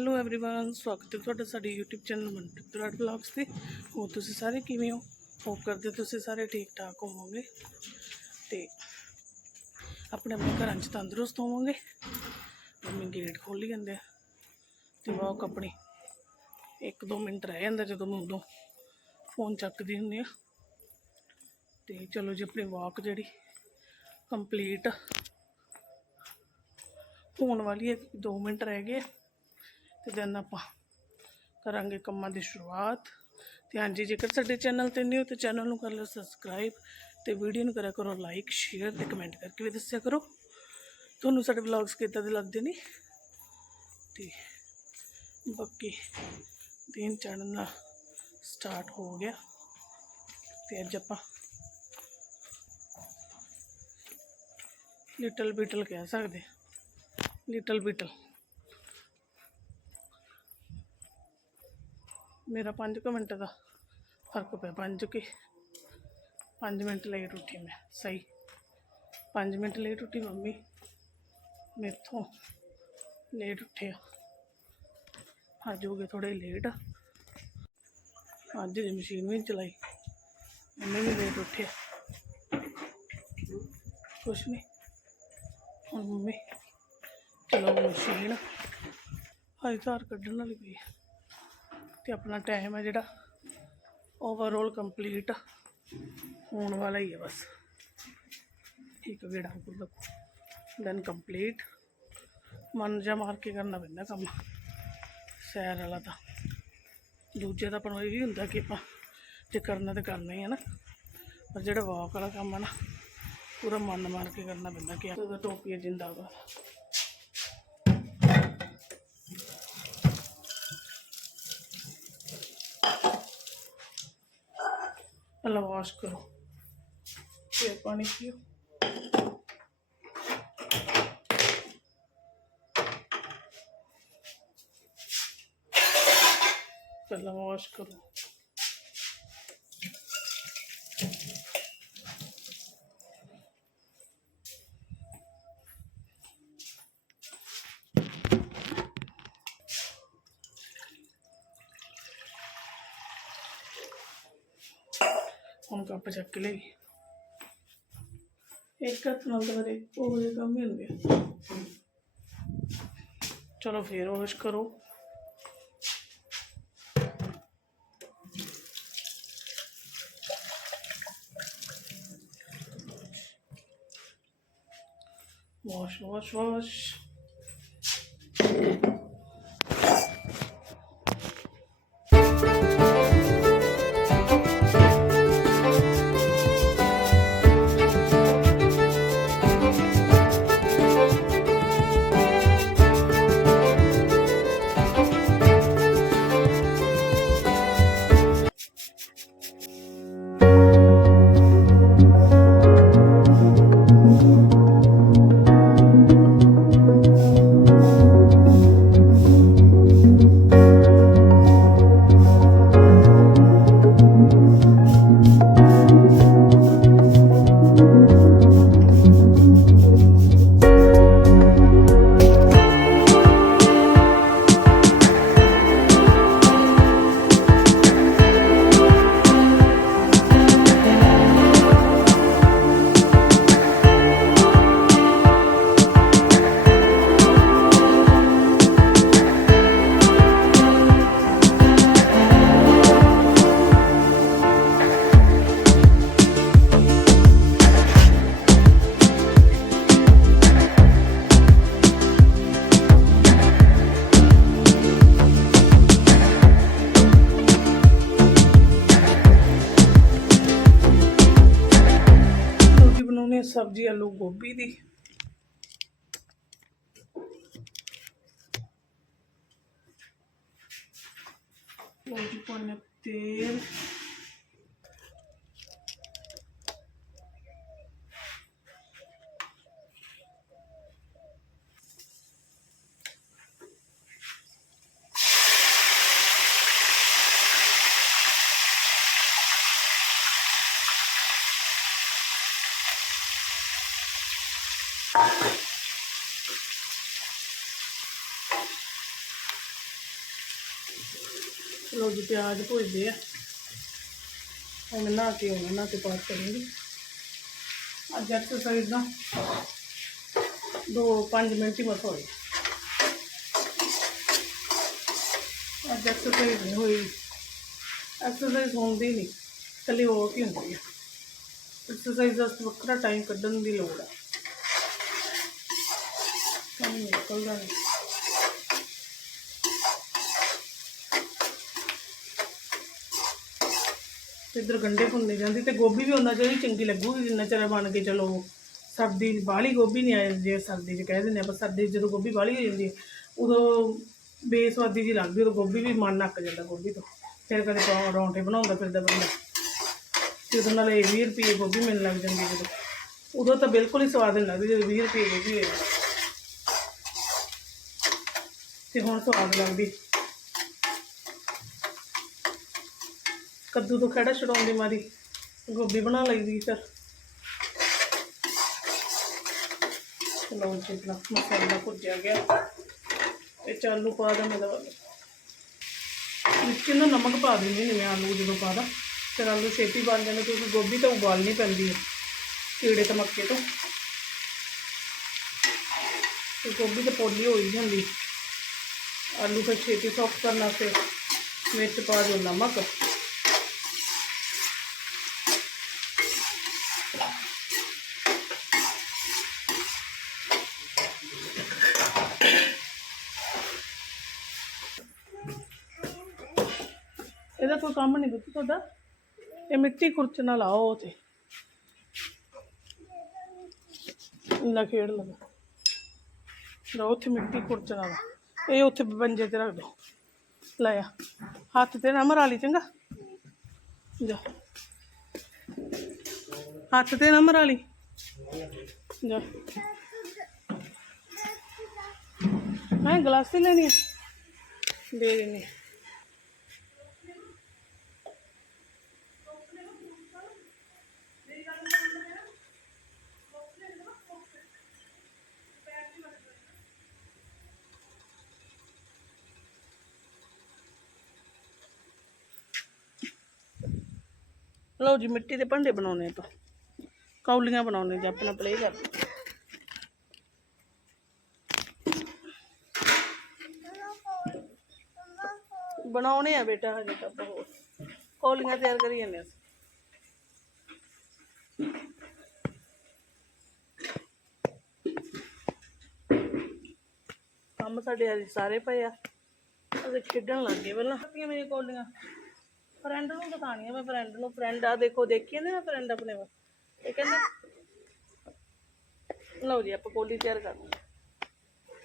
Hello everyone ਸਵਾਗਤ ਹੈ ਤੁਹਾਡਾ ਸਾਡੇ YouTube channel Mantu Brar vlogs ਤੇ ਹੋ ਤੁਸੀਂ ਸਾਰੇ ਕਿਵੇਂ ਹੋ ਹੋਪ ਕਰਦੇ ਤੁਸੀਂ ਸਾਰੇ ਠੀਕ ਠਾਕ ਹੋਵੋਗੇ ਤੇ ਆਪਣੇ ਆਪਣੇ ਘਰਾਂ 'ਚ ਤੰਦਰੁਸਤ ਹੋਵੋਗੇ ਮੰਮੀ ਗੇਟ ਖੋਲੀ ਜਾਂਦੇ ਆ ਤੇ ਵਾਕ ਆਪਣੀ ਇੱਕ ਦੋ ਮਿੰਟ ਰਹਿ ਜਾਂਦਾ ਜਦੋਂ ਮੈਂ ਉਦੋਂ ਫੋਨ ਚੱਕਦੀ ਹੁੰਦੀ ਆ ਤੇ ਚਲੋ ਜੀ ਆਪਣੀ ਵਾਕ ਜਿਹੜੀ ਕੰਪਲੀਟ ਹੋਣ ਵਾਲੀ ਹੈ 2 ਮਿੰਟ ਰਹਿ ਗਏ ਆ। ਤੇ ਦੈਨ ਆਪਾਂ ਕਰਾਂਗੇ ਕੰਮਾਂ ਦੀ ਸ਼ੁਰੂਆਤ। ਤੇ ਹਾਂਜੀ, ਜੇਕਰ ਸਾਡੇ ਚੈਨਲ ਤੇ ਹੋ ਤੇ ਚੈਨਲ ਨੂੰ ਕਰ ਲਓ ਸਬਸਕ੍ਰਾਈਬ ਤੇ ਵੀਡੀਓ ਨੂੰ ਕਰਿਆ ਕਰੋ ਲਾਈਕ ਸ਼ੇਅਰ ਤੇ ਕਮੈਂਟ ਕਰਕੇ ਵੀ ਦੱਸਿਆ ਕਰੋ। ਤੁਹਾਨੂੰ ਸਾਡੇ ਵਲੌਗਸ ਕਿੱਦਾਂ ਦੇ ਲੱਗਦੇ ਨੇ? ਤੇ ਬਾਕੀ ਦਿਨ ਚੜ੍ਹਨਾ ਸਟਾਰਟ ਹੋ ਗਿਆ। ਤੇ ਅੱਜ ਆਪਾਂ ਲਿਟਲ ਬਿਟਲ ਕਹਿ ਸਕਦੇ। ਲਿਟਲ ਬਿਟਲ ਮੇਰਾ 5 ਮਿੰਟ ਦਾ ਫ਼ਰਕ ਪਿਆ ਪੰਜ ਕੇ 5 ਮਿੰਟ ਲੇਟ ਉੱਠੀ ਮੈਂ ਸਹੀ 5 ਮਿੰਟ ਲੇਟ ਉੱਠੀ ਮੰਮੀ ਮੇਥੋਂ ਲੇਟ ਉੱਠਿਆ ਅੱਜ ਹੋ ਗਏ ਥੋੜੇ ਲੇਟ ਅੱਜ ਦੀ ਮਸ਼ੀਨ ਵੀ ਨੀ ਚਲਾਈ ਮੰਮੀ ਵੀ ਲੇਟ ਉੱਠਿਆ ਕੁਛ ਨਹੀਂ ਹੁਣ ਮੰਮੀ ਚਲੋ ਮਸ਼ੀਨ ਹਰੀ ਧਾਰ ਕੱਢਣ ਵਾਲੀ ਪਈ ਹੈ ਤੇ ਆਪਣਾ ਟਾਈਮ ਹੈ ਜਿਹੜਾ ਓਵਰਆਲ ਕੰਪਲੀਟ ਹੋਣ ਵਾਲਾ ਹੀ ਹੈ ਬਸ। ਇੱਕ ਗੇੜਾ ਹੋਰ ਦੇਖੋ ਦੈਨ ਕੰਪਲੀਟ ਮਨ ਜਾ ਮਾਰ ਕੇ ਕਰਨਾ ਪੈਂਦਾ ਕੰਮ। ਸੈਰ ਵਾਲਾ ਤਾਂ। ਦੂਜੇ ਦਾ ਆਪਾਂ ਨੂੰ ਇਹ ਵੀ ਹੁੰਦਾ ਕਿ ਆਪਾਂ ਜੇ ਕਰਨਾ ਤਾਂ ਕਰਨਾ ਹੀ ਹੈ ਨਾ। ਪਰ ਜਿਹੜਾ ਵਾਕ ਵਾਲਾ ਕੰਮ ਹੈ ਨਾ, ਪੂਰਾ ਮਨ ਮਾਰ ਕੇ ਕਰਨਾ ਪੈਂਦਾ ਕਿ ਉਹਦਾ ਟੋਪੀਆ ਜਿੰਦਾਬਾਦ। ਪਹਿਲਾਂ ਵਾਸ਼ ਕਰੋ ਫਿਰ ਪਾਣੀ ਪੀਓ। ਪਹਿਲਾਂ ਵਾਸ਼ ਕਰੋ। ਹੁਣ ਕੱਪ ਚੱਕ ਲਈ ਇੱਕ ਹੱਥ ਨਾਲ ਤਾਂ ਮੇਰੇ ਉਹ ਜਿਹੇ ਕੰਮ ਹੀ ਹੁੰਦੇ ਚਲੋ ਫੇਰ ਵਾਸ਼ ਕਰੋ। Wash wash wash. ਸਬਜ਼ੀ ਆਲੂ ਗੋਭੀ ਦੀ। ਉਹ ਜੀ ਪਾਉਣੇ ਤੇਲ ਲੋ ਪਿਆਜ਼ ਭੁੱਜਦੇ ਆ। ਹੁਣ ਨਾ ਕੇ ਹੁਣ ਨਾ ਕੇ ਪਾਸ ਕਰਾਂਗੇ। ਅੱਜ ਐਕਸਰਸਾਈਜ਼ ਦਾ ਦੋ ਪੰਜ ਮਿੰਟ ਹੀ ਬਸ ਹੋਏ। ਅੱਜ ਐਕਸਰਸਾਈਜ਼ ਨਹੀਂ ਹੋਈ। ਐਕਸਰਸਾਈਜ਼ ਹੁੰਦੀ ਨਹੀਂ ਕੱਲੀ ਵਾਕ ਹੀ ਹੁੰਦੀ ਹੈ ਐਕਸਰਸਾਈਜ਼ ਦਾ ਵੱਖਰਾ ਟਾਈਮ ਕੱਢਣ ਦੀ ਲੋੜ ਹੈ ਕੰਮ ਨਿਕਲਦਾ ਨਹੀਂ ਤੇ ਇੱਧਰ ਗੰਡੇ ਭੁੰਨੇ ਜਾਂਦੀ ਤੇ ਗੋਭੀ ਵੀ ਉਹਨਾਂ ਜਿਹੜੀ ਚੰਗੀ ਲੱਗੂਗੀ, ਜਿੰਨਾ ਚਿਰ ਬਣ ਕੇ ਚਲੋ ਸਰਦੀ ਬਾਹਲੀ ਗੋਭੀ ਨਹੀਂ ਆਏ ਜੇ ਸਰਦੀ 'ਚ ਕਹਿ ਦਿੰਦੇ ਆਪਾਂ, ਸਰਦੀ 'ਚ ਜਦੋਂ ਗੋਭੀ ਬਾਹਲੀ ਹੋ ਜਾਂਦੀ ਹੈ, ਉਦੋਂ ਬੇਸਵਾਦੀ ਜੀ ਲੱਗਦੀ, ਉਦੋਂ ਗੋਭੀ ਵੀ ਮਨ ਨੱਕ ਜਾਂਦਾ ਗੋਭੀ ਤੋਂ। ਫਿਰ ਕਦੇ ਪਾ- ਪਰੌਂਠੇ ਬਣਾਉਂਦਾ ਫਿਰਦਾ ਬੰਦਾ। ਤੇ ਉਹਦੇ ਨਾਲ ਇਹ 20 ਰੁਪਏ ਗੋਭੀ ਮਿਲਣ ਲੱਗ ਜਾਂਦੀ ਜਦੋਂ। ਉਦੋਂ ਤਾਂ ਬਿਲਕੁਲ ਹੀ ਸਵਾਦ ਨਹੀਂ ਲੱਗਦੀ ਜਦੋਂ 20 ਰੁਪਏ ਗੋਭੀ ਹੋਏ ਤੇ ਹੁਣ ਸਵਾਦ ਲੱਗਦੀ। ਕੱਦੂ ਤੋਂ ਖੜਾ ਛਡਾਉਣ ਦੀ ਮਾਰੀ। ਗੋਭੀ ਬਣਾ ਲਈਦੀ ਫਿਰ। ਚਲੋ ਜੀ ਆਪਣਾ ਮਸਾਲਾ ਭੁੱਜਿਆ ਗਿਆ। ਤੇ ਚਾਲੂ ਪਾ ਦਾ ਮਤਲਬ ਵਿੱਚ ਨਾ ਨਮਕ ਪਾ ਦਿੰਦੀ ਨਹੀਂ ਮੈਂ ਆਲੂ ਜਦੋਂ ਪਾਦਾ ਫਿਰ ਆਲੂ ਛੇਤੀ ਬਣ ਜਾਂਦੇ ਕਿਉਂਕਿ ਗੋਭੀ ਤਾਂ ਉਬਾਲਣੀ ਪੈਂਦੀ ਹੈ ਕੀੜੇ ਤਮੱਕੇ ਤੋਂ। ਤੇ ਗੋਭੀ ਤਾਂ ਪੋਲੀ ਹੋ ਹੀ ਜਾਂਦੀ। ਆਲੂ ਫਿਰ ਛੇਤੀ ਸੌਫਟ ਕਰਨ ਵਾਸਤੇ ਵਿੱਚ ਪਾ ਦਿਓ, ਨਮਕ। ਇਹਦਾ ਕੋਈ ਕੰਮ ਨਹੀਂ ਦਿੱਤਾ ਤੁਹਾਡਾ। ਇਹ ਮਿੱਟੀ ਖੁਰਚਣਾ ਲਾਓ ਤੇ। ਇੰਨਾ ਖੇਡ ਲਗਾ ਲਓ ਉੱਥੇ ਮਿੱਟੀ ਖੁਰਚਣਾ ਵਾ ਇਹ ਉੱਥੇ ਬੰਜੇ ਤੇ ਰੱਖ ਦੋ। ਲੈ ਆ। ਹੱਥ ਤੇ ਨਾ ਮਰਾ ਲਈ ਚੰਗਾ। ਜਾ। ਹੱਥ ਤੇ ਨਾ ਮਰਾ ਲਈ। ਜਾ। ਮੈਂ ਗਲਾਸੀ ਲੈਣੀ ਦੇ ਦੇਣੀ ਲਓ ਜੀ, ਮਿੱਟੀ ਦੇ ਭਾਂਡੇ ਬਣਾਉਣੇ ਆਪਾਂ। ਕੌਲੀਆਂ ਬਣਾਉਣੇ ਜੇ, ਆਪਣਾ ਪਲੇ ਕਰ ਬਣਾਉਣੇ ਆ ਬੇਟਾ ਹਜੇ ਤਾਂ ਆਪਾਂ ਕੌਲੀਆਂ ਤਿਆਰ ਕਰੀ ਜਾਂਦੇ ਆ ਕੰਮ ਸਾਡੇ ਅੱਜ ਸਾਰੇ ਪਏ ਆ। ਅਸੀਂ ਖੇਡਣ ਲੱਗ ਗਏ ਪਹਿਲਾਂ। ਮੇਰੀਆਂ ਕੌਲੀਆਂ। ਫਰੈਂਡ ਨੂੰ ਦਿਖਾਣੀਆਂ ਮੈਂ ਫਰੈਂਡ ਨੂੰ। ਫਰੈਂਡ ਆ, ਦੇਖੋ ਦੇਖੀਏ ਨਾ ਫਰੈਂਡ ਆਪਣੇ ਵਾ ਇਹ ਕਹਿੰਦੇ ਲਓ ਜੀ, ਆਪਾਂ ਕੋਲੀ ਤਿਆਰ ਕਰ ਲਈ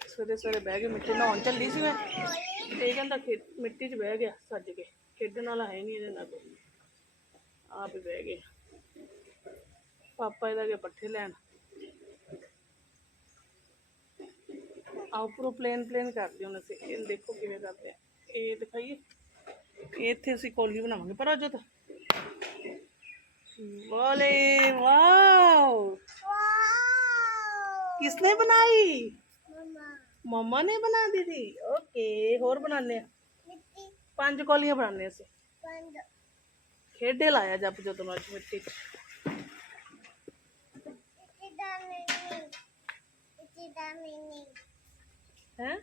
ਸਵੇਰੇ ਸਵੇਰੇ ਬਹਿ ਕੇ ਮਿੱਟੀ ਨਹਾਉਣ ਚੱਲੀ ਸੀ ਮੈਂ। ਤੇ ਇਹ ਕਹਿੰਦਾ ਖੇ ਮਿੱਟੀ 'ਚ ਬਹਿ ਗਿਆ, ਸੱਜ ਕੇ। ਖੇਡਣ ਵਾਲਾ ਹੈ ਨਹੀਂ ਇਹਦੇ ਨਾਲ ਕੋਈ। ਆਪ ਹੀ ਬਹਿ ਗਏ। ਪਾਪਾ ਇਹਦਾ ਗਿਆ ਪੱਠੇ ਲੈਣ। ਆਓ ਪੂਰਾ ਪਲੇਨ ਪਲੇਨ ਕਰਦੇ ਹੁਣ ਅਸੀਂ ਇਹ ਦੇਖੋ ਕਿਵੇਂ ਕਰਦੇ ਆ। ਇਹ ਦਿਖਾਈਏ। ਇਹ ਇੱਥੇ ਅਸੀਂ ਕੋਲੀ ਬਣਾਵਾਂਗੇ ਪਰ ਅਜੋ ਤਾਂ ਬੋਲੇ ਵਾਓ किसने बनाई मम्मा ने बना दी थी ओके ਹੋਰ ਬਣਾਉਂਦੇ ਆ ਪੰਜ ਕੋਲੀਆਂ ਬਣਾਉਂਦੇ ਅਸੀਂ ਖੇਡੇ ਲਾਇਆ ਜੱਪ ਜਦੋਂ ਅੱਜ ਮਿੱਟੀ 'ਚ ਹੈ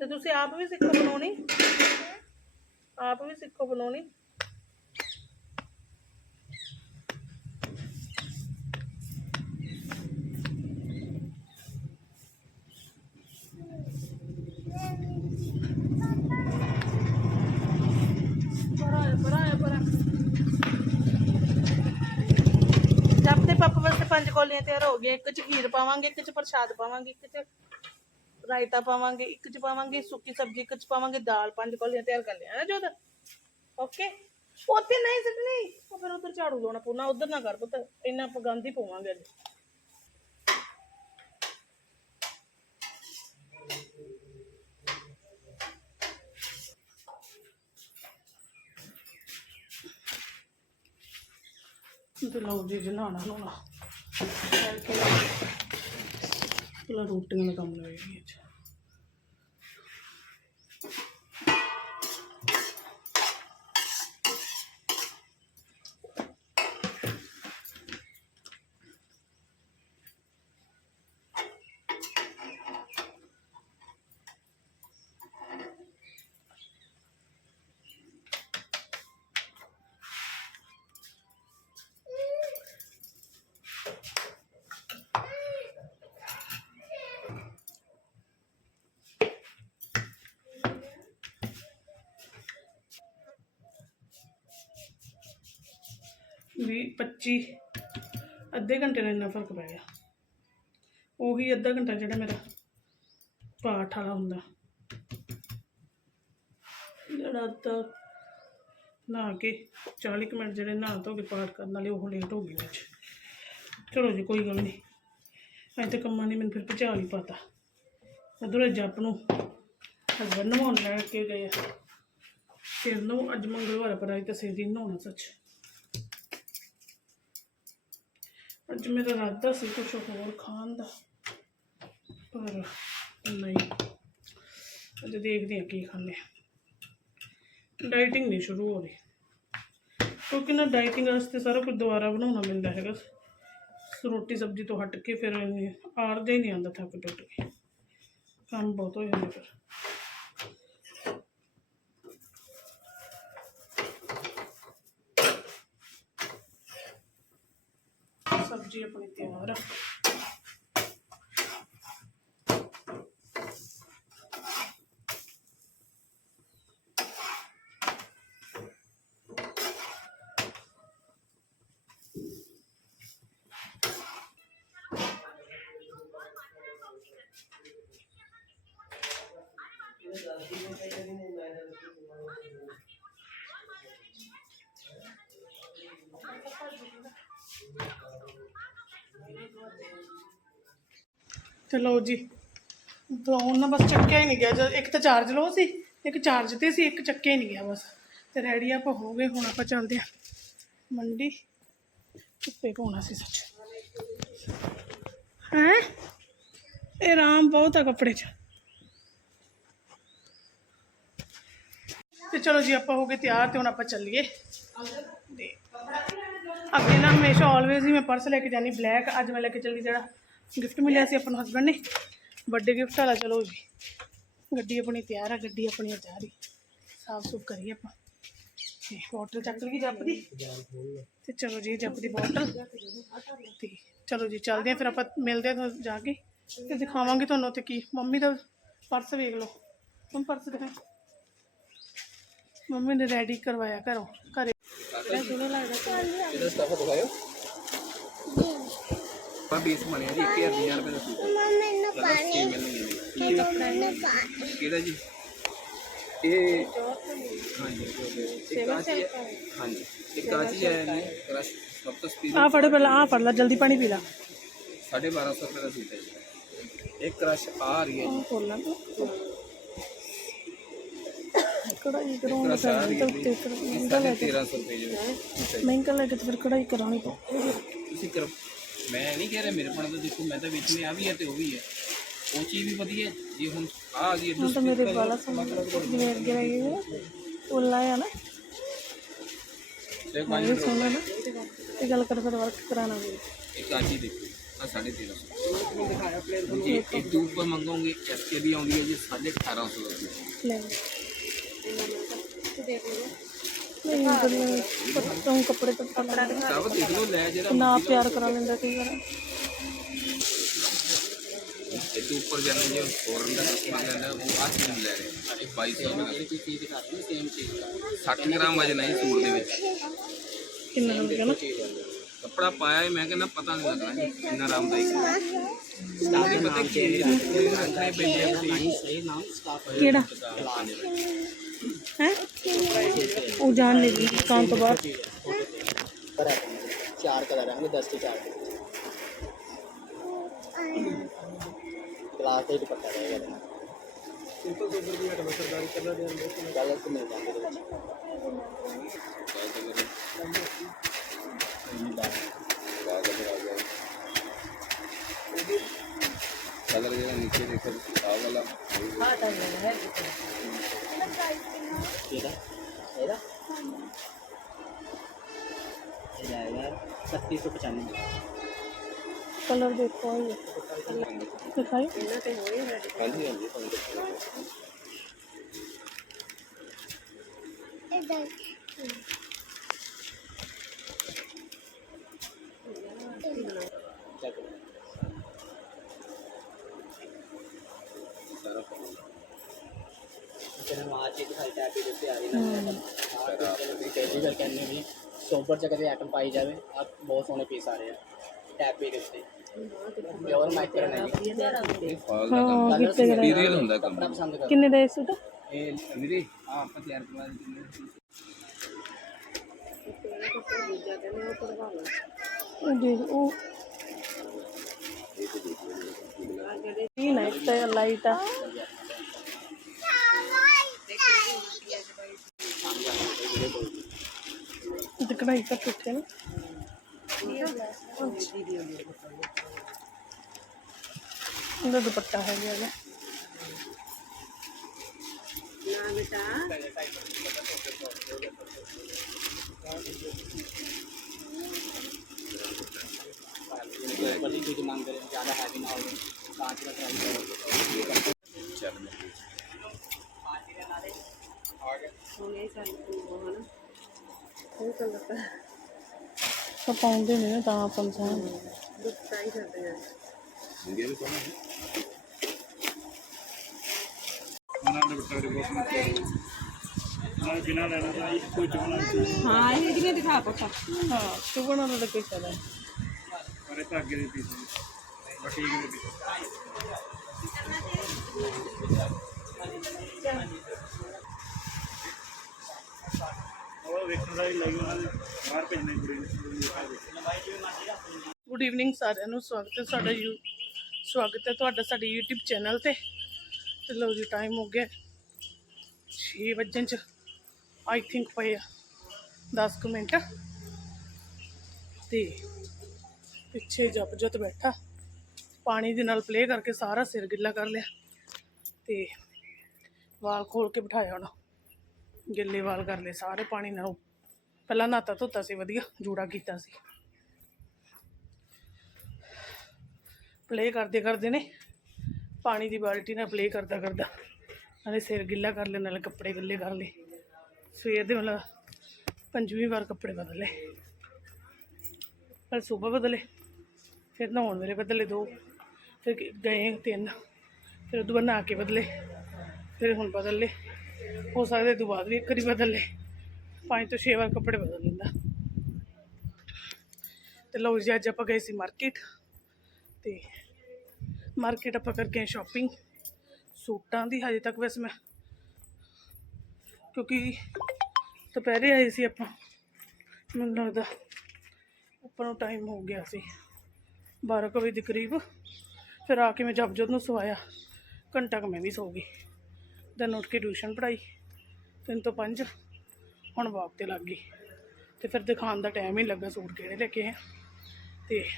ਤੇ ਤੁਸੀਂ ਆਪ ਵੀ ਸਿੱਖੋ ਬਣਾਉਣੀ ਆਪ ਵੀ ਸਿੱਖੋ ਬਣਾਉਣੀ ਪਰਾਂ ਹੈ, ਪਰਾਂ ਹੈ, ਪਰਾਂ। ਜੱਪ ਦੇ ਪਾਪਾ ਵਾਸਤੇ ਪੰਜ ਕੋਲੀਆਂ ਤਿਆਰ ਹੋ ਗਈਆਂ ਇੱਕ ਚ ਖੀਰ ਪਾਵਾਂਗੇ ਇੱਕ ਚ ਪ੍ਰਸ਼ਾਦ ਪਾਵਾਂਗੇ ਇੱਕ ਚ ਰਾਇਤਾ ਪਾਵਾਂਗੇ, ਇੱਕ ਚ ਪਾਵਾਂਗੇ ਸੁੱਕੀ ਸਬਜ਼ੀ, ਇੱਕ ਚ ਪਾਵਾਂਗੇ ਦਾਲ, ਪੰਜ ਕੋਲੀਆਂ ਤਿਆਰ ਕਰ ਲਿਆ ਨਾ ਜੋਤ? ਓਕੇ ਉੱਥੇ ਨਹੀਂ ਸਿੱਟਣੀ। ਉਹ ਫਿਰ ਉਧਰ ਝਾੜੂ ਲਾਉਣਾ ਪੂਣਾ ਉਧਰ ਨਾ ਕਰ ਪੁੱਤ। ਇੰਨਾ ਪਗੰਦ ਹੀ ਪਵਾਂਗੇ ਅੱਜ। ਤੇ ਲਓ ਜੀ ਜਨਾਣਾ ਨਹਾਉਣਾ ਕਰਕੇ ਪਹਿਲਾਂ ਰੋਟੀਆਂ ਦਾ ਕੰਮ ਲਵੇਗੀ ਅੱਜ। ਵੀਹ 25 ਅੱਧੇ ਘੰਟੇ ਨਾਲ ਇੰਨਾ ਫ਼ਰਕ ਪੈ ਗਿਆ। ਉਹੀ ਅੱਧਾ ਘੰਟਾ ਜਿਹੜਾ ਮੇਰਾ ਪਾਠ ਵਾਲਾ ਹੁੰਦਾ। ਜਿਹੜਾ ਤਾਂ ਨਹਾ ਕੇ 40 ਕੁ ਮਿੰਟ ਜਿਹੜੇ ਨਹਾ ਧੋ ਕੇ ਪਾਠ ਕਰਨ ਵਾਲੇ, ਉਹ ਲੇਟ ਹੋ ਗਏ ਵਿੱਚ। ਚਲੋ ਜੀ, ਕੋਈ ਗੱਲ ਨਹੀਂ। ਅੱਜ ਤਾਂ ਕੰਮਾਂ ਨੇ ਮੈਨੂੰ ਫਿਰ ਭਜਾ ਹੀ ਪਾਤਾ। ਉਧਰ ਜੱਪ ਨੂੰ ਹਸਬੰਦ ਨਹਾਉਣ ਲੈ ਕੇ ਗਏ ਫਿਰ ਨੂੰ ਅੱਜ ਮੰਗਲਵਾਰ ਪਰ ਅੱਜ ਤਾਂ ਸਿਰ ਦੀ ਨਹਾਉਣਾ ਸੱਚ। ਅੱਜ ਮੇਰਾ ਇਰਾਦਾ ਸੀ ਕੁਛ ਹੋਰ ਖਾਣ ਦਾ, ਪਰ ਨਹੀਂ। ਅੱਜ ਦੇਖਦੇ ਹਾਂ ਕੀ ਖਾਂਦੇ ਹਾਂ ਡਾਈਟਿੰਗ ਨਹੀਂ ਸ਼ੁਰੂ ਹੋ ਰਹੀ ਕਿਉਂਕਿ ਨਾ ਡਾਈਟਿੰਗ ਵਾਸਤੇ ਸਾਰਾ ਕੁਝ ਦੁਬਾਰਾ ਬਣਾਉਣਾ ਪੈਂਦਾ ਹੈਗਾ। ਰੋਟੀ ਸਬਜ਼ੀ ਤੋਂ ਹਟ ਕੇ ਫਿਰ ਆਰਦੇ ਹੀ ਨਹੀਂ ਆਉਂਦਾ ਥੱਕ ਟੁੱਟ ਕੇ। ਕੰਮ ਬਹੁਤ ਹੋ ਜਾਂਦਾ ਫਿਰ। ਸਬਜ਼ੀ ਆਪਣੀ ਤਿਆਰ ਆ ਤੇ ਲਓ ਜੀ। ਬਰਾਉਨ ਨਾ ਬਸ ਚੱਕਿਆ ਹੀ ਨਹੀਂ ਗਿਆ। ਜਦ ਇੱਕ ਤਾਂ ਚਾਰਜ ਲੋ ਸੀ, ਇੱਕ ਚਾਰਜ ਤੇ ਸੀ, ਇੱਕ ਚੱਕਿਆ ਹੀ ਨਹੀਂ ਗਿਆ ਬਸ। ਤੇ ਰੈਡੀ ਆਪਾਂ ਹੋ ਗਏ, ਹੁਣ ਆਪਾਂ ਚੱਲਦੇ ਆ ਮੰਡੀ। ਧੁੱਪੇ ਪਾਉਣਾ ਸੀ ਸੱਚ। ਹੈ? ਇਹ ਆਰਾਮ ਬਹੁਤ ਆ ਕੱਪੜੇ 'ਚ। ਤੇ ਚਲੋ ਜੀ, ਆਪਾਂ ਹੋ ਗਏ ਤਿਆਰ ਤੇ ਹੁਣ ਆਪਾਂ ਚੱਲੀਏ। ਤੇ ਅੱਗੇ ਨਾ ਹਮੇਸ਼ਾ ਆਲਵੇਜ਼ ਹੀ ਮੈਂ ਪਰਸ ਲੈ ਕੇ ਜਾਨੀ ਬਲੈਕ ਅੱਜ ਮੈਂ ਲੈ ਕੇ ਚੱਲੀ ਜਿਹੜਾ ਗਿਫਟ ਮਿਲਿਆ ਸੀ ਆਪਣੇ ਹਸਬੰਡ ਨੇ। ਵੱਡੇ ਗਿਫਟ ਵਾਲਾ, ਚਲੋ ਜੀ। ਗੱਡੀ ਆਪਣੀ ਤਿਆਰ ਆ, ਗੱਡੀ ਆਪਣੀ ਤਿਆਰ ਹੀ ਸਾਫ਼ ਸੁਫ ਕਰੀਏ ਆਪਾਂ। ਤੇ ਬੋਟਲ ਚੱਕ ਲਈ ਜੱਪ ਦੀ। ਤੇ ਚਲੋ ਜੀ, ਜੱਪ ਦੀ ਬੋਟਲ ਤੇ ਚਲੋ ਜੀ, ਚੱਲਦੇ ਆ, ਫਿਰ ਆਪਾਂ ਮਿਲਦੇ ਆ ਜਾ ਕੇ। ਤੇ ਦਿਖਾਵਾਂਗੇ ਤੁਹਾਨੂੰ ਉੱਥੇ ਕੀ। ਮੰਮੀ ਦਾ ਪਰਸ ਵੇਖ ਲਓ। ਹੁਣ ਪਰਸ ਦਿਖਾ ਮੰਮੀ ਨੇ ਰੈਡੀ ਕਰਵਾਇਆ ਘਰੋਂ। ਘਰੇ। ਬੜਾ ਸੋਹਣਾ ਲੱਗਦਾ ਇਹਦਾ ਸਟਾਫ ਦਿਖਾਇਓ? ਆ ਬੀਸ ਬਣਿਆ ਜੀ 1000 ਰੁਪਏ ਦਾ ਸੂਟ ਮੈਨੂੰ ਕਲਰ ਸਕੀਮ ਮਿਲਣੀ ਹੈ ਕਿਹਦਾ ਜੀ। ਇਹ ਹਾਂਜੀ ਇੱਕ ਆ ਚੀਜ਼ ਹੈ ਹਾਂਜੀ ਇੱਕ ਆ ਚੀਜ਼ ਹੈ ਨੇ ਰਸ਼ ਸਭ ਤੋਂ ਸਪੀਡ ਆ ਫੜੋ ਪਹਿਲਾਂ ਆ ਫੜ ਲੈ ਜਲਦੀ ਪਾਣੀ ਪੀ ਲੈ। 1250 ਰੁਪਏ ਦਾ ਸੂਟ ਹੈ ਜੀ। ਇੱਕ ਰਸ਼ ਆ ਰਹੀ ਹੈ ਜੀ। ਖੋਲਣਾ ਕੜਾਈ ਕਰਾਉਣੀ ਰਸ਼ ਆ ਰਹੀ ਹੈ ਤਾਂ ਜੀ। ਤੇ ਇਹ ਸਾਢੇ 1300 ਰੁਪਏ ਜੋ ਸੂਟ ਹੈ ਜੀ। ਮਹਿੰਗਾ ਲੈ ਕੇ ਤੇ ਫਿਰ ਕੜਾਈ ਕਰਾਉਣੀ ਪਊ। ਤੁਸੀਂ ਕਰੋ। ਮੈਂ ਨਹੀਂ ਕਹਿ ਰਿਹਾ ਮੇਰੇ ਕੋਲ ਤਾਂ ਦੇਖੋ ਮੈਂ ਤਾਂ ਵੇਚਣੇ ਆ ਵੀ ਹੈ ਤੇ ਉਹ ਵੀ ਹੈ ਉਹ ਚੀਜ਼ ਵੀ ਵਧੀਆ ਹੈ। ਜੇ ਹੁਣ ਆ ਆ ਗਈ ਹੁਣ ਤਾਂ ਮੇਰੇ ਵਾਲਾ ਸਮਾਨ ਜਿਵੇਂ ਅੱਗੇ ਰਹਿ ਗਏ ਨਾ ਉੱਲਾ ਆ ਨਾ ਤੇ ਇਹ ਸੋਹਣਾ ਨਾ ਇਹ ਗੱਲ ਕਰ ਫਿਰ ਵਰਕ ਕਰਾਣਾ ਵੀ एक आजी देखो आ साढ़े तेरह सौ जी एक दो ऊपर मंगोगे एस के भी आउंगी है जी साढ़े अठारह सौ रुपये ਲੈ ਨਹੀਂ ਗੱਲਾਂ ਤੂੰ ਕੱਪੜੇ ਤੋਂ ਕੱਪੜਾ ਸਭ ਦੇਖ ਲਓ ਲੈ ਜਿਹੜਾ ਨਾ ਪਿਆਰ ਕਰਾ ਲੈਂਦਾ ਕਈ ਵਾਰ। ਇੱਥੇ ਉੱਪਰ ਜਾਂਦੇ ਜੇ ਫੋਰਨ ਦਾ ਸਮਾਨ ਲੈਂਦਾ ਉਹ ਆਹ ਚੀਜ਼ ਲੈ ਰਹੇ। ਸਾਡੇ 22 ਸੌ ਦਾ ਕੋਈ ਚੀਜ਼ ਦਿਖਾਤੀ ਸੇਮ ਚੀਜ਼ 60 ਗ੍ਰਾਮ ਵਜਨ ਹੈ ਸੂਰ ਦੇ ਵਿੱਚ। ਕਿੰਨਾ ਨੰਬਰ ਹੈ ਨਾ? ਕੱਪੜਾ ਪਾਇਆ ਹੈ ਮੈਂ ਕਹਿੰਦਾ ਪਤਾ ਨਹੀਂ ਲੱਗਣਾ ਇੰਨਾ ਆਰਾਮਦਾਇਕ ਸਟਾਫ ਦੇ ਪਤਾ ਕੀ ਹੈ ਰੱਖਣੇ ਪੈਂਦੇ ਆ ਕਿਹੜਾ? ਹੈ ਉਹ ਜਾਣ ਨਹੀਂ ਦੀ ਦੁਕਾਨ ਤੋਂ ਬਾਹਰ ਚਾਰ ਕਲਰ ਹਨ 10 ਤੇ 4 ਗਲਾਸ ਦਾ ਹੀ ਦੁਪੱਟਾ ਰਹੇਗਾ ਸਿੰਪਲ ਸੋਬਰ ਦੀ ਹਟਵਾ ਸਰਦਾਰੀ ਕਲਰ ਦੇ ਅੰਦਰ ਕਲਰ ਤੇ ਮਿਲ ਜਾਂਦੇ ਇਹਦੇ ਵਿੱਚ कलर जरा नीचे देखो ਪ੍ਰਾਈਸ ਕਿੰਨਾ ਹੈ ਇਹਦਾ ਇਹਦਾ ਇਹ ਜਾਏਗਾ ਕਲਰ ਦੇਖੋ तेरे मां चीज दिखाई टैप पे आ रही ना आप कहते हैं भी ਸੋਬਰ ਚ ਕਦੇ ਆਈਟਮ ਪਾਈ ਜਾਵੇ ਆ ਬਹੁਤ ਸੋਹਣੇ ਪੀਸ ਆ ਰਹੇ ਆ ਟੈਪ ਪੇ ਦੇ ਉੱਤੇ ਪਿਓਰ ਮਾਈਕਰਨ ਹੈ ਜੀ ਫਾਲ ਦਾ ਕੰਮ ਹਾਂ ਕਿੱਥੇ ਗਏ ਮਟੀਰੀਅਲ ਹੁੰਦਾ ਕੰਮ ਬੜਾ ਪਸੰਦ ਕਰ ਕਿੰਨੇ ਦਾ ਇਹ ਸੂਟ ਇਹ ਵੀਰੇ ਆ ਆਪਾਂ ਤਿਆਰ ਕਰਵਾ ਦਿੰਦੇ ਉਹ ਦੇਖ ਉਹ ਇਹ ਨਾ ਇੱਕ ਤਾਂ ਲਾਈਟ ਆ ਇਹ ਕਢਾਈ ਤਾਂ ਟੁੱਟੇ ਨਾ ਉਹਦਾ ਦੁਪੱਟਾ ਹੈ ਗਿਆ बड़ी चीज मांग करें ज़्यादा हैवी ना हो कांच का ट्राई करो ਚੱਲ ਮੇਰੇ ਤਾਂ ਪਾਉਂਦੇ ਨੇ ਨਾ ਤਾਂ ਆਪਾਂ ਨੂੰ ਸਾਂ ਇੰਡੀਆ ਵੀ ਕੋਣਾ ਉਹਨਾਂ ਦੇ ਬੱਟੇ ਬਹੁਤ ਮੱਤੇ ਨਾਲ ਬਿਨਾ ਲੈਣਾ ਤਾਂ ਇਹ ਕੋਈ ਚੁਣਾ ਹਾਂ ਇਹ ਜਿਹੜੀਆਂ ਦਿਖਾ ਪੁੱਤ ਹਾਂ ਚੁਗਣਾ ਦਾ ਤਾਂ ਕੋਈ ਨਹੀਂ ਸਾਰੇ ਧਾਗੇ ਦੇ ਪੀਸ ਬਟੀਕ ਦੇ ਪੀਸ ਉਹ ਵੇਖਣ ਦਾ ਹੀ ਲੱਗ ਉਹਨਾਂ ਦੇ ਬਾਹਰ ਭੇਜਣੇ ਕੁੜੀ ਗੁੱਡ ਈਵਨਿੰਗ ਸਾਰਿਆਂ ਨੂੰ, ਸਵਾਗਤ ਹੈ ਸਾਡਾ ਯੂ, ਸਵਾਗਤ ਹੈ ਤੁਹਾਡਾ ਸਾਡੇ YouTube ਚੈਨਲ ਤੇ। ਤੇ ਲਓ ਜੀ ਟਾਈਮ ਹੋ ਗਿਆ 6 ਵਜਣ ਚ ਆਈ ਥਿੰਕ ਪਏ ਆ 10 ਕੁ ਮਿੰਟ। ਤੇ ਪਿੱਛੇ ਜਪਜਤ ਬੈਠਾ, ਪਾਣੀ ਦੇ ਨਾਲ ਪਲੇ ਕਰਕੇ ਸਾਰਾ ਸਿਰ ਗਿੱਲਾ ਕਰ ਲਿਆ। ਤੇ ਵਾਲ ਖੋਲ ਕੇ ਬਿਠਾਇਆ ਹੁਣ। ਗਿੱਲੇ ਵਾਲ ਕਰ ਲਏ ਸਾਰੇ ਪਾਣੀ ਨਾਲ। ਪਹਿਲਾਂ ਨਹਾਤਾ ਧੋਤਾ ਸੀ, ਵਧੀਆ ਜੂੜਾ ਕੀਤਾ ਸੀ। ਪਲੇ ਕਰਦੇ ਕਰਦੇ ਨੇ, ਪਾਣੀ ਦੀ ਬਾਲਟੀ ਨਾਲ ਪਲੇ ਕਰਦਾ ਕਰਦਾ, ਨਾਲੇ ਸਿਰ ਗਿੱਲਾ ਕਰ ਲੈ ਨਾਲੇ ਕੱਪੜੇ ਗਿੱਲੇ ਕਰ ਲਏ। ਸਵੇਰ ਦੇ ਮਤਲਬ ਪੰਜਵੀਂ ਵਾਰ ਕੱਪੜੇ ਬਦਲੇ ਕੱਲ ਸਵੇਰ ਬਦਲੇ, ਫਿਰ ਨਹਾਉਣ ਵੇਲੇ ਬਦਲੇ ਦੋ, ਫਿਰ ਗਏ ਤਿੰਨ, ਫਿਰ ਉਦੋਂ ਬਾਅਦ ਨਹਾ ਕੇ ਬਦਲੇ, ਫਿਰ ਹੁਣ ਬਦਲ ਲਏ। ਹੋ ਸਕਦਾ ਤੋਂ ਬਾਅਦ ਵੀ ਇੱਕ ਵਾਰੀ ਬਦਲ ਲਏ ਪੰਜ ਤੋਂ ਛੇ ਵਾਰ ਕੱਪੜੇ ਬਦਲ ਲੈਂਦਾ। ਤੇ ਲਓ ਜੀ, ਅੱਜ ਆਪਾਂ ਗਏ ਸੀ ਮਾਰਕੀਟ ਤੇ ਮਾਰਕੀਟ ਆਪਾਂ ਕਰਕੇ ਸ਼ਾਪਿੰਗ ਸੂਟਾਂ ਦੀ ਹਜੇ ਤੱਕ ਵੈਸੇ ਮੈਂ ਕਿਉਂਕਿ ਦੁਪਹਿਰੇ ਆਏ ਸੀ ਆਪਾਂ। ਮੈਨੂੰ ਲੱਗਦਾ ਆਪਾਂ ਨੂੰ ਟਾਈਮ ਹੋ ਗਿਆ ਸੀ। 12 ਕੁ ਵਜੇ ਦੇ ਕਰੀਬ। ਫਿਰ ਆ ਕੇ ਮੈਂ ਜਪਜੋਤ ਨੂੰ ਸਵਾਇਆ। ਘੰਟਾ ਕੁ ਮੈਂ ਵੀ ਸੋ ਗਈ। ਦੈਨ ਉੱਠ ਕੇ ਟਿਊਸ਼ਨ ਪੜਾਈ ਤਿੰਨ ਤੋਂ ਪੰਜ, ਹੁਣ ਵਾਕ ਤੇ ਲੱਗ ਗਈ। ਤੇ ਫਿਰ ਦਿਖਾਉਣ ਦਾ ਟਾਈਮ ਹੀ ਲੱਗਾ ਸੂਟ ਕਿਹੜੇ ਲੈ ਕੇ ਆਏ ਆ। ਤੇ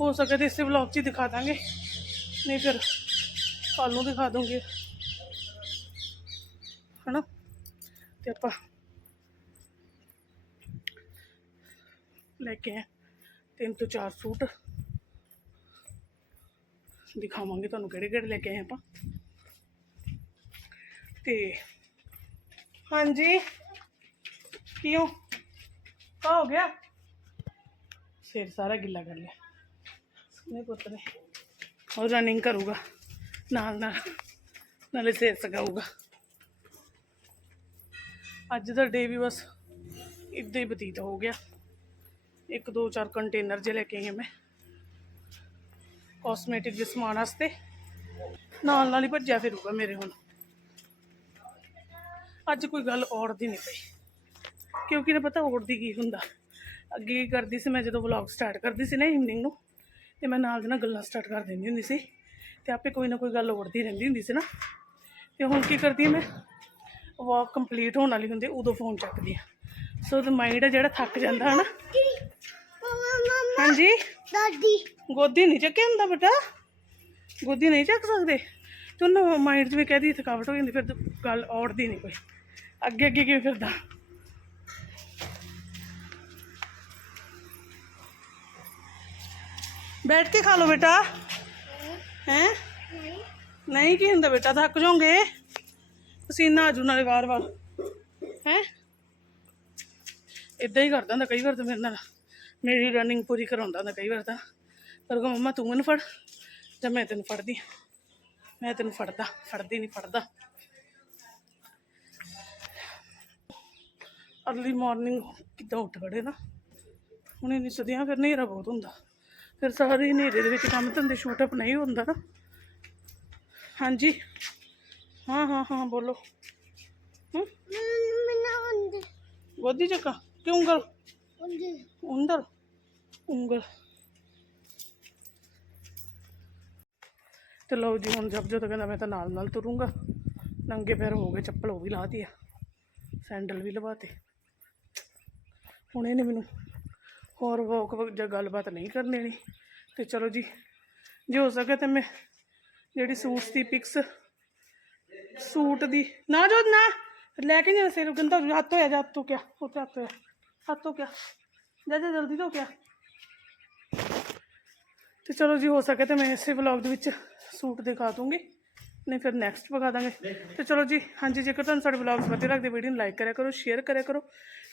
ਹੋ ਸਕੇ ਤਾਂ ਇਸੇ ਵਲੌਗ 'ਚ ਹੀ ਦਿਖਾ ਦਾਂਗੇ, ਨਹੀਂ ਫਿਰ ਕੱਲ ਨੂੰ ਦਿਖਾ ਦੂੰਗੇ। ਹਨਾ? ਤੇ ਆਪਾਂ ਲੈ ਕੇ ਆਏ ਤਿੰਨ ਤੋਂ ਚਾਰ ਸੂਟ। ਦਿਖਾਵਾਂਗੇ ਤੁਹਾਨੂੰ ਕਿਹੜੇ ਕਿਹੜੇ ਲੈ ਕੇ ਆਏ ਆਪਾਂ। ਤੇ ਹਾਂਜੀ ਕਿਉਂ ਕਾ ਹੋ ਗਿਆ ਸਿਰ ਸਾਰਾ ਗਿੱਲਾ ਕਰ ਲਿਆ ਸੋਨੇ ਪੁੱਤ ਨੇ ਉਹ ਰਨਿੰਗ ਕਰੂਗਾ ਨਾਲ ਨਾਲ ਨਾਲੇ ਸਿਰ ਸਕਾਊਗਾ ਅੱਜ ਦਾ ਡੇ ਵੀ ਬਸ ਇੱਦਾਂ ਹੀ ਬਤੀਤ ਹੋ ਗਿਆ ਇੱਕ ਦੋ ਚਾਰ ਕੰਟੇਨਰ ਜੇ ਲੈ ਕੇ ਆਈ ਹਾਂ ਮੈਂ ਕਾਸਮੈਟਿਕ ਦੇ ਸਮਾਨ ਵਾਸਤੇ ਨਾਲ ਨਾਲ ਹੀ ਭੱਜਿਆ ਫਿਰੂਗਾ ਮੇਰੇ ਹੁਣ ਅੱਜ ਕੋਈ ਗੱਲ ਔੜ ਦੀ ਨਹੀਂ ਪਈ। ਕਿਉਂਕਿ ਨਾ ਪਤਾ ਔੜ ਦੀ ਕੀ ਹੁੰਦਾ। ਅੱਗੇ ਕਰਦੀ ਸੀ ਮੈਂ ਜਦੋਂ ਵਲੌਗ ਸਟਾਰਟ ਕਰਦੀ ਸੀ ਨਾ ਈਵਨਿੰਗ ਨੂੰ ਤੇ ਮੈਂ ਨਾਲ ਦੇ ਨਾਲ ਗੱਲਾਂ ਸਟਾਰਟ ਕਰ ਦਿੰਦੀ ਹੁੰਦੀ ਸੀ। ਤੇ ਆਪੇ ਕੋਈ ਨਾ ਕੋਈ ਗੱਲ ਔੜਦੀ ਰਹਿੰਦੀ ਹੁੰਦੀ ਸੀ ਨਾ। ਤੇ ਹੁਣ ਕੀ ਕਰਦੀ ਮੈਂ? ਵਾਕ ਕੰਪਲੀਟ ਹੋਣ ਵਾਲੀ ਹੁੰਦੀ ਉਦੋਂ ਫੋਨ ਚੱਕਦੀ ਆ ਸੋ ਤੇ ਮਾਈਂਡ ਜਿਹੜਾ ਥੱਕ ਜਾਂਦਾ ਹਨਾ ਹਾਂਜੀ। ਦਾਦੀ। ਗੋਦੀ ਨਹੀਂ ਚੱਕਿਆ ਹੁੰਦਾ ਬੇਟਾ। ਗੋਦੀ ਨਹੀਂ ਚੱਕ ਸਕਦੇ। ਤੇ ਉਹਨੂੰ ਮਾਈਂਡ 'ਚ ਵੀ ਕਹਦੀ ਥਕਾਵਟ ਹੋ ਜਾਂਦੀ, ਫਿਰ ਗੱਲ ਔੜਦੀ ਨਹੀਂ ਕੋਈ। ਅੱਗੇ ਅੱਗੇ ਕਿਵੇਂ ਫਿਰਦਾ? ਬੈਠ ਕੇ ਖਾ ਲਓ ਬੇਟਾ। ਹੈ? ਨਹੀਂ ਕੀ ਹੁੰਦਾ ਬੇਟਾ, ਥੱਕ ਜਾਓਗੇ? ਪਸੀਨਾ ਆਜੂ ਨਾਲੇ ਵਾਰ-ਵਾਰ ਹੈ? ਇਦਾਂ ਹੀ ਕਰਦਾ ਹੁੰਦਾ ਕਈ ਵਾਰ ਤਾਂ ਮੇਰੇ ਨਾਲ। ਮੇਰੀ ਰਨਿੰਗ ਪੂਰੀ ਕਰਾਉਂਦਾ ਹੁੰਦਾ ਕਈ ਵਾਰ ਤਾਂ। ਪਰ ਕੋ ਮੰਮਾ ਤੂੰ ਮੈਨੂੰ ਫੜ, ਜਾਂ ਮੈਂ ਤੈਨੂੰ ਫੜਦੀ ਹਾਂ। ਮੈਂ ਤੈਨੂੰ ਫੜਦਾ ਫੜਦੀ ਨਹੀਂ ਫੜਦਾ। ਅਰਲੀ ਮਾਰਨਿੰਗ ਇਦਾਂ ਉੱਠ ਖੜੇ ਨਾ। ਹੁਣ ਇੰਨੀ ਸਦੀਆਂ ਫਿਰ ਹਨੇਰਾ ਬਹੁਤ ਹੁੰਦਾ। ਫਿਰ ਸਾਰੇ ਹਨੇਰੇ ਦੇ ਵਿੱਚ ਕੰਮ ਧੰਦੇ ਸ਼ੂਟ ਅਪ ਨਹੀਂ ਹੁੰਦਾ ਨਾ। ਹਾਂਜੀ। ਹਾਂ ਹਾਂ ਹਾਂ ਬੋਲੋ। ਹੂੰ? ਗੋਦੀ ਚੱਕਾ। ਕਿ ਉਂਗਲ? ਉਂਗਲ। ਉਂਗਲ। ਤੇ ਲਓ ਜੀ, ਹੁਣ ਜਬ ਜਦੋਂ ਕਹਿੰਦਾ ਮੈਂ ਤਾਂ ਨਾਲ ਨਾਲ ਤੁਰੂੰਗਾ। ਨੰਗੇ ਪੈਰ ਹੋ ਗਏ, ਚੱਪਲ ਉਹ ਵੀ ਲਾ ਆ। ਸੈਂਡਲ ਵੀ ਲਵਾਤੇ। ਹੁਣ ਇਹਨੇ ਮੈਨੂੰ ਹੋਰ ਵੋਕ ਜਾਂ ਗੱਲਬਾਤ ਨਹੀਂ ਕਰਨ ਦੇਣੀ ਤੇ ਚਲੋ ਜੀ, ਜੇ ਹੋ ਸਕੇ ਤਾਂ ਮੈਂ ਜਿਹੜੀ ਸੂਟਸ ਦੀ ਪਿਕਸ ਸੂਟ ਦੀ ਨਾ ਜੋ ਨਾ। ਲੈ ਕੇ ਜਾਣਾ ਸਿਰ ਗੰਦਾ ਹੋ ਜਾਊ। ਹੱਥ ਹੋਇਆ, ਜਾ ਹੱਥ ਤੋਂ ਕਿਆ ਉੱਥੇ ਹੱਥ ਹੋਇਆ। ਹੱਥੋਂ ਕਿਆ ਜਾ ਜਲਦੀ ਤੋਂ ਕਿਆ ਤੇ ਚਲੋ ਜੀ, ਹੋ ਸਕੇ ਤਾਂ ਮੈਂ ਇਸੇ ਵਲੌਗ ਦੇ ਵਿੱਚ ਸੂਟ ਦਿਖਾ ਦੂੰਗੀ। ਨਹੀਂ ਫਿਰ ਨੈਕਸਟ ਵਿਖਾ ਦਾਂਗੇ। ਤੇ ਚਲੋ ਜੀ, ਹਾਂਜੀ, ਜੇਕਰ ਤੁਹਾਨੂੰ ਸਾਡੇ ਵਲੌਗਸ ਵਧੀਆ ਲੱਗਦੇ ਵੀਡੀਓ ਨੂੰ ਲਾਈਕ ਕਰਿਆ ਕਰੋ ਸ਼ੇਅਰ ਕਰਿਆ ਕਰੋ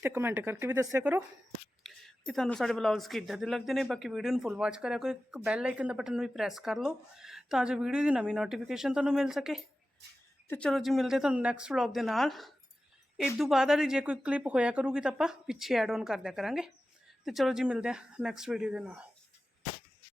ਤੇ ਕਮੈਂਟ ਕਰਕੇ ਵੀ ਦੱਸਿਆ ਕਰੋ ਕਿ ਤੁਹਾਨੂੰ ਸਾਡੇ ਵਲੌਗਸ ਕਿੱਦਾਂ ਦੇ ਲੱਗਦੇ ਨੇ। ਬਾਕੀ ਵੀਡੀਓ ਨੂੰ ਫੁੱਲ ਵਾਚ ਕਰਿਆ ਕਰੋ, ਇੱਕ ਬੈਲ ਆਈਕਨ ਦਾ ਬਟਨ ਵੀ ਪ੍ਰੈਸ ਕਰ ਲਓ ਤਾਂ ਜੋ ਵੀਡੀਓ ਦੀ ਨਵੀਂ ਨੋਟੀਫਿਕੇਸ਼ਨ ਤੁਹਾਨੂੰ ਮਿਲ ਸਕੇ। ਤੇ ਚਲੋ ਜੀ, ਮਿਲਦੇ ਤੁਹਾਨੂੰ ਨੈਕਸਟ ਵਲੌਗ ਦੇ ਨਾਲ। ਇਸ ਤੋਂ ਬਾਅਦ ਵਾਲੀ ਜੇ ਕੋਈ ਕਲਿੱਪ ਹੋਇਆ ਕਰੂਗੀ ਤਾਂ ਆਪਾਂ ਪਿੱਛੇ ਐਡ ਆਨ ਕਰ ਦਿਆ ਕਰਾਂਗੇ। ਤੇ ਚਲੋ ਜੀ, ਮਿਲਦੇ ਹਾਂ ਨੈਕਸਟ ਵੀਡੀਓ ਦੇ ਨਾਲ।